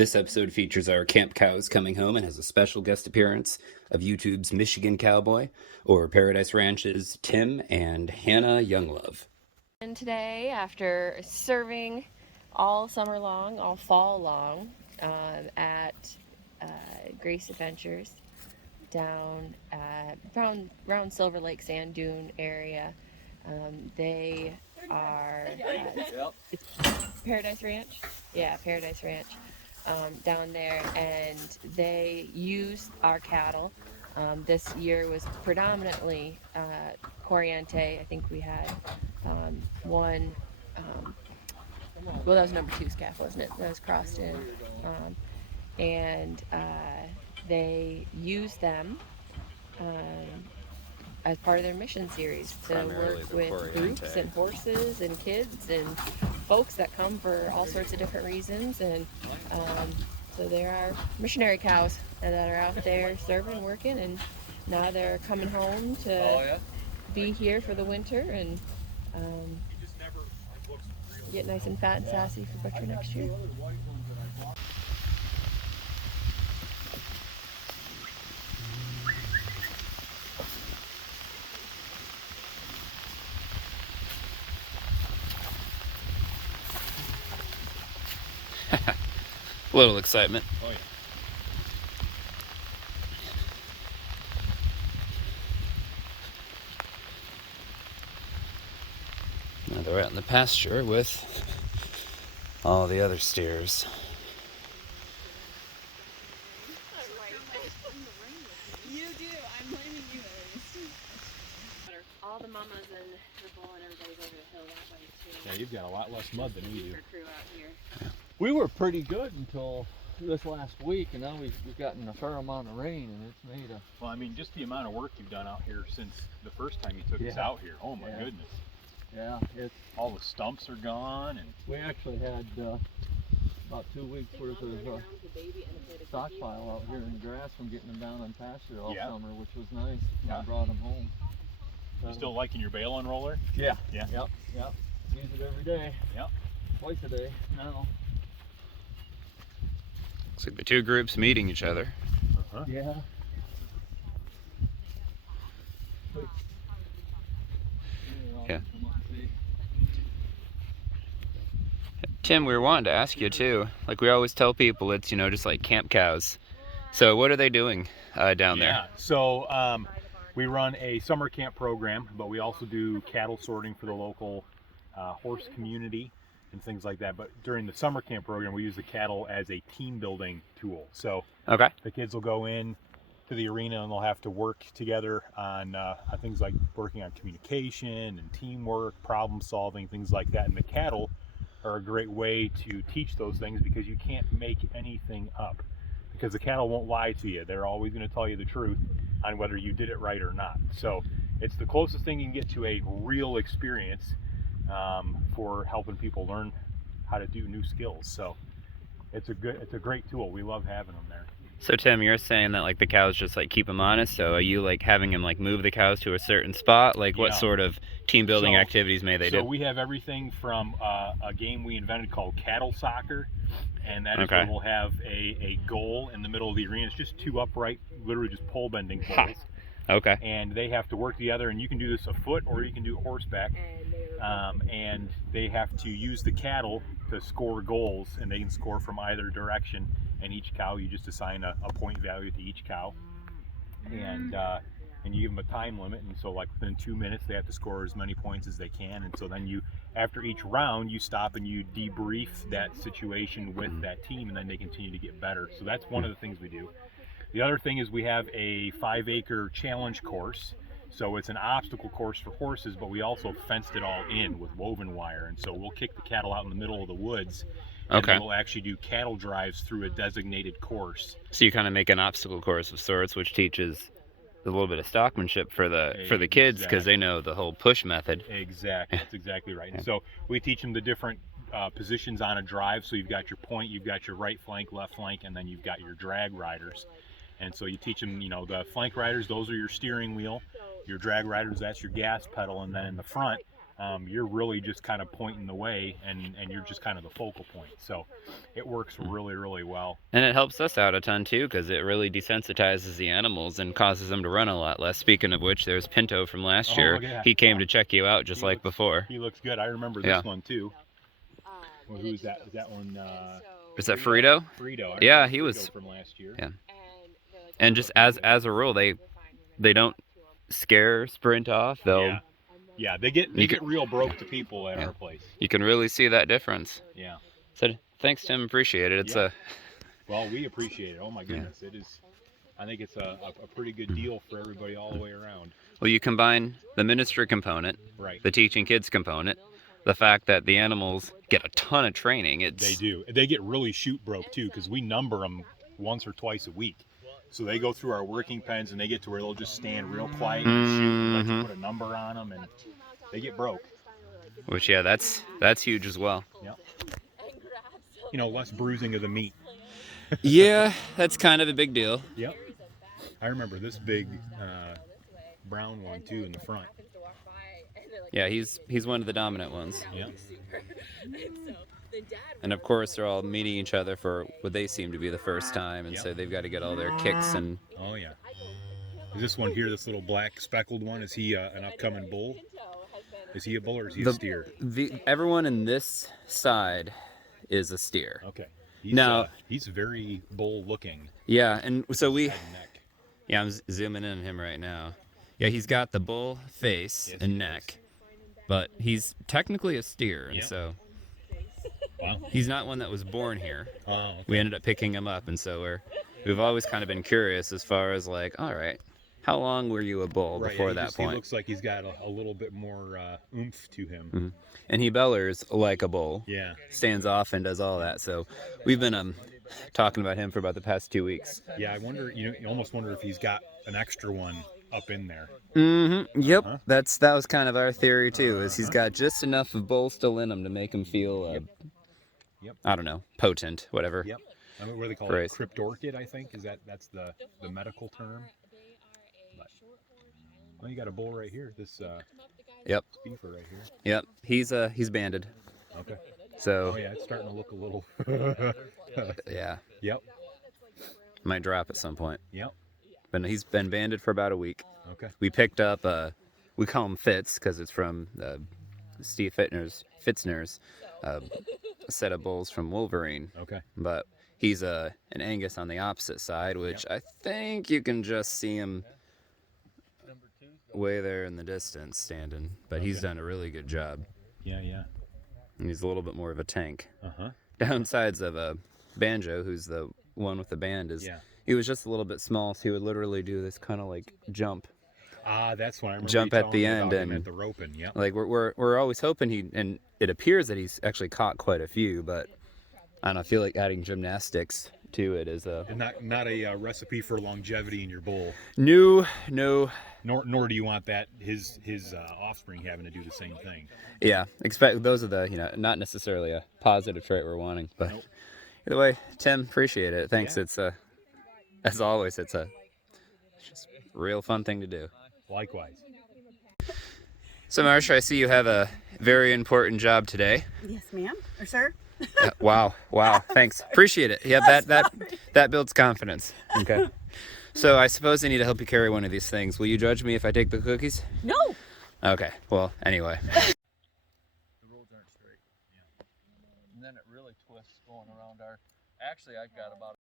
This episode features our camp cows coming home and has a special guest appearance of YouTube's Michigan Cowboy, or Paradise Ranch's Tim and Hannah Younglove. And today, after serving all summer long, all fall long, at Grace Adventures down around Silver Lake Sand Dune area, they are it's Paradise Ranch. Yeah, Paradise Ranch. Down there, and they use our cattle. This year was predominantly Corriente. I think we had one, well, that was number 2's calf, wasn't it? That was crossed in. And they use them as part of their mission series to work with groups and horses and kids and folks that come for all sorts of different reasons. And so there are missionary cows that are out there serving and working, and now they're coming home to be here for the winter and get nice and fat and sassy for butcher next year. A little excitement. Oh, yeah. Now they're out in the pasture with all the other steers. You do. I'm blaming you at least. All the mamas and the bull and everybody's over the hill that way too. Yeah, you've got a lot less mud than we do. Our crew out here. We were pretty good until this last week, and now we've gotten a fair amount of rain, and it's made a... Well, I mean, just the amount of work you've done out here since the first time you took us out here. Oh my goodness. Yeah, it's... All the stumps are gone, and... We actually had about 2 weeks worth of stockpile out here in the grass from getting them down on pasture all summer, which was nice. Yeah. I brought them home. You still liking your bale unroller? Yeah. Yeah. Yep. Use it every day. Yep. Twice a day now. Looks like the two groups meeting each other. Uh-huh. Yeah. Yeah. Tim, we were wanting to ask you too. Like we always tell people, it's, just like camp cows. So what are they doing down there? Yeah, so we run a summer camp program, but we also do cattle sorting for the local horse community and things like that. But during the summer camp program, we use the cattle as a team building tool. So the kids will go in to the arena and they'll have to work together on things like working on communication and teamwork, problem solving, things like that. And the cattle are a great way to teach those things because you can't make anything up, because the cattle won't lie to you. They're always going to tell you the truth on whether you did it right or not. So it's the closest thing you can get to a real experience for helping people learn how to do new skills. So it's a great tool. We love having them there. So Tim, you're saying that like the cows just like keep them honest. So are you like having them like move the cows to a certain spot? Like what sort of team building activities may they do? So we have everything from a game we invented called cattle soccer, and that is when we'll have a goal in the middle of the arena. It's just two upright, literally just pole bending poles. Okay. And they have to work together, and you can do this afoot or you can do horseback. And they have to use the cattle to score goals, and they can score from either direction. And each cow, you just assign a point value to each cow, and you give them a time limit. And so, like within 2 minutes, they have to score as many points as they can. And so then after each round, you stop and you debrief that situation with that team, and then they continue to get better. So that's one of the things we do. The other thing is we have a 5-acre challenge course. So it's an obstacle course for horses, but we also fenced it all in with woven wire. And so we'll kick the cattle out in the middle of the woods. And we'll actually do cattle drives through a designated course. So you kind of make an obstacle course of sorts, which teaches a little bit of stockmanship for the kids, because they know the whole push method. Exactly, that's exactly right. And so we teach them the different positions on a drive. So you've got your point, you've got your right flank, left flank, and then you've got your drag riders. And so you teach them, the flank riders, those are your steering wheel. Your drag riders, that's your gas pedal. And then in the front, you're really just kind of pointing the way, and you're just kind of the focal point. So it works really, really well. And it helps us out a ton too, because it really desensitizes the animals and causes them to run a lot less. Speaking of which, there's Pinto from last year. Yeah. He came to check you out just like before. He looks good. I remember this one too. Well, who's that? Is that one? Is that Frito? Frito. Yeah, he was from last year. Yeah. And just as a rule, they don't scare, sprint off. They'll Yeah, they get real broke to people at our place. You can really see that difference. Yeah. So thanks, Tim. Appreciate it. It's Well, we appreciate it. Oh my goodness, it is. I think it's a pretty good deal for everybody all the way around. Well, you combine the ministry component, right, the teaching kids component, the fact that the animals get a ton of training. They do. They get really shoot broke too, because we number them once or twice a week. So they go through our working pens, and they get to where they'll just stand real quiet and shoot, and let you put a number on them, and they get broke. Which, yeah, that's huge as well. Yep. You know, less bruising of the meat. Yeah, that's kind of a big deal. Yep. I remember this big brown one too in the front. Yeah, he's one of the dominant ones. Yeah. And of course, they're all meeting each other for what they seem to be the first time, and so they've got to get all their kicks and. Oh yeah. Is this one here, this little black speckled one? Is he an upcoming bull? Is he a bull or is he a steer? Everyone in this side is a steer. Okay. He's very bull looking. Yeah, and so yeah, I'm zooming in on him right now. Yeah, he's got the bull face and neck, but he's technically a steer, and so he's not one that was born here. Oh, okay. We ended up picking him up, and so we've always kind of been curious as far as like, all right, how long were you a bull before that point? He looks like he's got a little bit more oomph to him. Mm-hmm. And he bellers like a bull. Yeah. Stands off and does all that. So we've been talking about him for about the past 2 weeks. Yeah, I wonder. You almost wonder if he's got an extra one up in there. Mm-hmm. Yep. That was kind of our theory too. Is he's got just enough of bull still in him to make him feel, I don't know, potent, whatever. Yep. I mean, what do they call it? Cryptorchid, I think. That's the medical term. Well, you got a bull right here. This beaver right here. Yep. He's banded. Okay. So. Oh yeah, it's starting to look a little. Yeah. Yep. Might drop at some point. Yep. But he's been banded for about a week. Okay. We picked up we call him Fitz because it's from Steve Fitzner's set of bulls from Wolverine. Okay. But he's an Angus on the opposite side, which I think you can just see him way there in the distance standing. But he's done a really good job. Yeah, yeah. And he's a little bit more of a tank. Uh-huh. Downsides of Banjo, who's the one with the band, is he was just a little bit small, so he would literally do this kind of like jump. That's when I remember jump at the end and at the roping. Yeah. Like we're always hoping and it appears that he's actually caught quite a few, but I don't know, I feel like adding gymnastics to it is and not a recipe for longevity in your bull. No. Nor do you want that his offspring having to do the same thing. Yeah, those are the not necessarily a positive trait we're wanting, but either way, Tim, appreciate it. Thanks. Yeah. It's as always, it's just a real fun thing to do. Likewise. So, Marsha, I see you have a very important job today. Yes, ma'am. Or sir. Wow. Thanks. Appreciate it. Yeah, that builds confidence. Okay. So I suppose I need to help you carry one of these things. Will you judge me if I take the cookies? No. Okay. Well, anyway. The roads aren't straight. Yeah. And then it really twists going around our. Actually, I've got about